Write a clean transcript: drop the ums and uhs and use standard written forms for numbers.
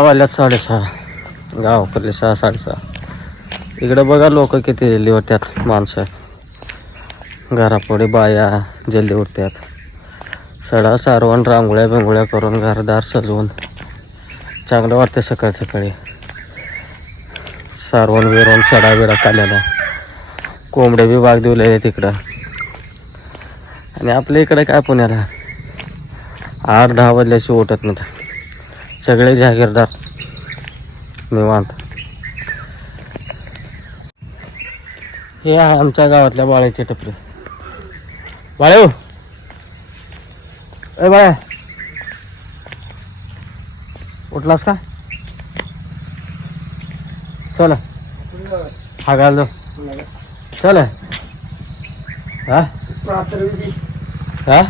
वाजल्यात 6:30. गावाकडले 6-6:30. इकडं बघा लोक किती जल्दी उठतात. माणसं घरापुढे बाया जल्दी उठतात. सडा सारवण रांगोळ्या बिंगोळ्या करून घरदार सजवून चांगलं वाटतं सकाळी सकाळी. सारवण बिरवून सडा बिडा काढलेला. कोंबड्या बी बाग दिवलेले तिकडं. आणि आपल्या इकडे काय पुण्याला 8-10 वाजल्याशी उठत नाहीत. सगळे जागीरदार निवांत. हे आहे आमच्या गावातल्या बाळ्याची टपरी. बाळे ए बाळ्या, उठलास का? चल हा घाल दो. चल हा हा